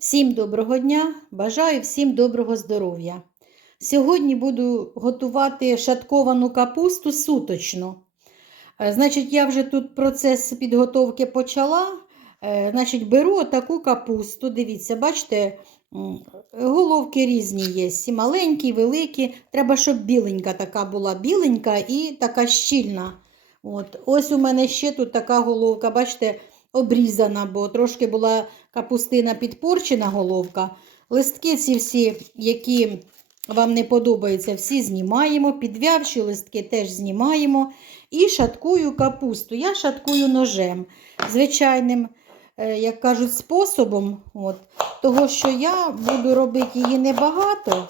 Всім доброго дня! Бажаю всім доброго здоров'я. Сьогодні буду готувати шатковану капусту суточно. Е, Значить, я вже тут процес підготовки почала. Е, Значить, беру таку капусту. Дивіться, бачите, головки різні є. І маленькі, і великі. Треба, щоб біленька така була, біленька і така щільна. От. Ось у мене ще тут така головка, бачите, обрізана, бо трошки була капустина підпорчена головка. Листки ці всі, які вам не подобаються, всі знімаємо. Підвявші листки теж знімаємо. І шаткую капусту. Я шаткую ножем. Звичайним, е, як кажуть, способом. От. Того, що я буду робити її небагато.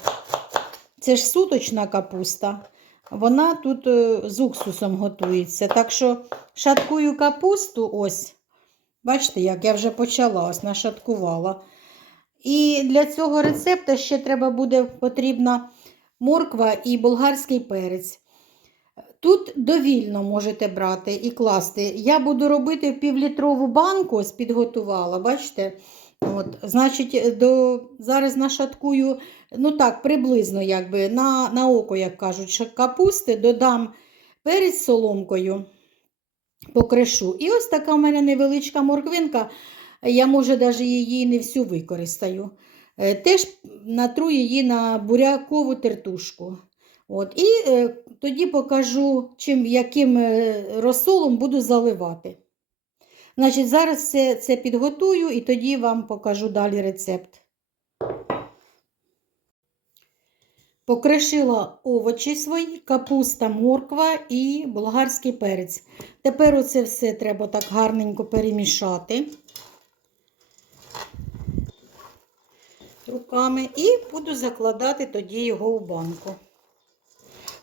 Це ж суточна капуста. Вона тут е, з уксусом готується. Так що шаткую капусту ось. Бачите, як я вже почала, ось нашаткувала. І для цього рецепту ще треба буде потрібна морква і болгарський перець. Тут довільно можете брати і класти. Я буду робити півлітрову банку, ось підготувала, бачите? От, Значить, до, зараз нашаткую, ну так, приблизно, якби, на, на око, як кажуть, капусти додам перець соломкою покришу. І ось така в мене невеличка морквинка. Я, може, навіть її не всю використаю. Е, Теж натру її на бурякову тертушку. От. І е, тоді покажу, чим, яким е, розсолом буду заливати. Значить, зараз все це підготую і тоді вам покажу далі рецепт. Покришила овочі свої, капуста, морква і болгарський перець. Тепер оце все треба так гарненько перемішати руками і буду закладати тоді його у банку.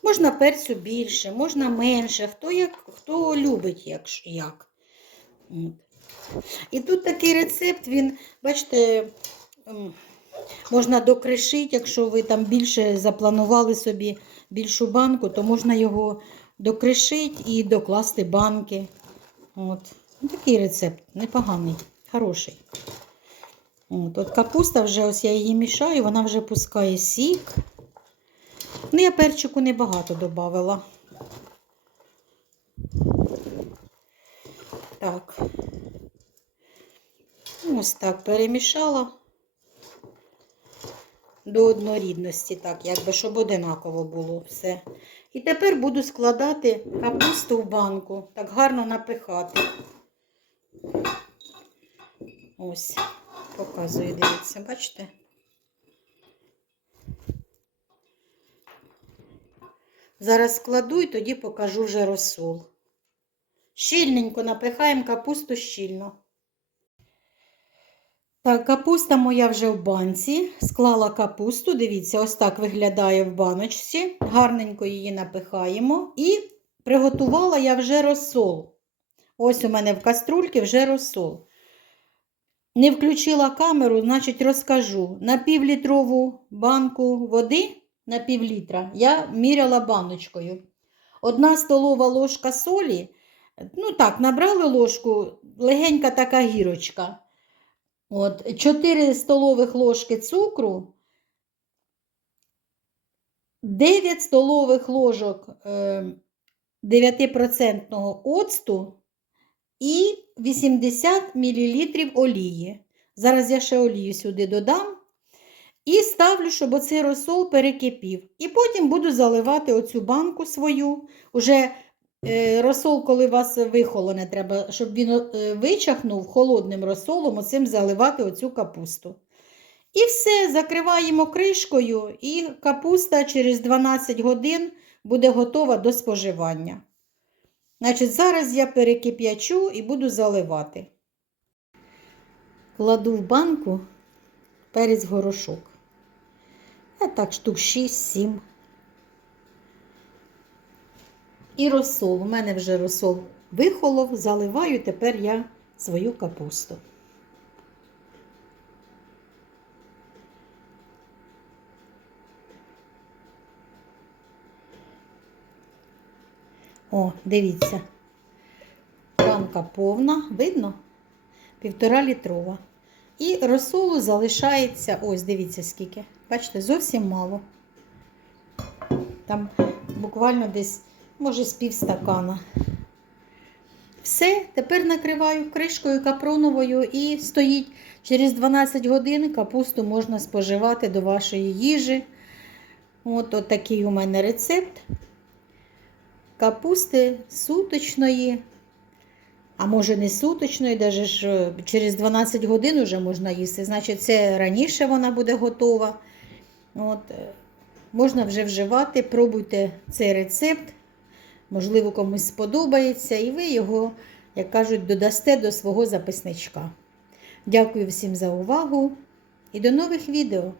Можна перцю більше, можна менше, хто як, хто любить як. як. І тут такий рецепт, він, бачите, ем, можна докришити, якщо ви там більше запланували собі більшу банку, то можна його докришити і докласти банки. От. Ну, Такий рецепт, непоганий, хороший. От, от Капуста вже ось я її мішаю, вона вже пускає сік. Ну, я перчику небагато додавала. Так. Ось так перемішала до однорідності, так, якби, щоб одинаково було все. І тепер буду складати капусту в банку, так гарно напихати. Ось, показую, дивіться, бачите? Зараз складу і тоді покажу вже розсол. Щільненько напихаємо капусту щільно. Так, капуста моя вже в банці. Склала капусту, дивіться, ось так виглядає в баночці. Гарненько її напихаємо. І приготувала я вже розсол. Ось у мене в каструльці вже розсол. Не включила камеру, значить, розкажу. На півлітрову банку води на півлітра я міряла баночкою. Одна столова ложка солі. Ну так, набрали ложку, легенька така гірочка. От, 4 столових ложки цукру, 9 столових ложок е, 9% оцту і 80 мл олії. Зараз я ще олію сюди додам. І ставлю, щоб оцей розсол перекипів. І потім буду заливати оцю банку свою. Уже е, розсол, коли у вас вихолоне, треба, щоб він е, вичахнув холодним розсолом, оцим заливати оцю капусту. І все, закриваємо кришкою, і капуста через 12 годин буде готова до споживання. Значить, зараз я перекип'ячу і буду заливати. Кладу в банку перець горошок. А так, штук 6-7. І розсол. У мене вже розсол вихолов, заливаю тепер я свою капусту. О, дивіться. Банка повна, видно? Півтора літрова. І розсолу залишається, ось дивіться скільки. Бачите, зовсім мало. Там буквально десь, може, з півстакана. Все, тепер накриваю кришкою капроновою і стоїть через 12 годин капусту можна споживати до вашої їжі. От, от такий у мене рецепт. Капусти суточної, а може не суточної, навіть ж е, через 12 годин вже можна їсти. Значить, це раніше вона буде готова. От, е, можна вже вживати, пробуйте цей рецепт. Можливо, комусь сподобається, і ви його, як кажуть, додасте до свого записничка. Дякую всім за увагу і до нових відео!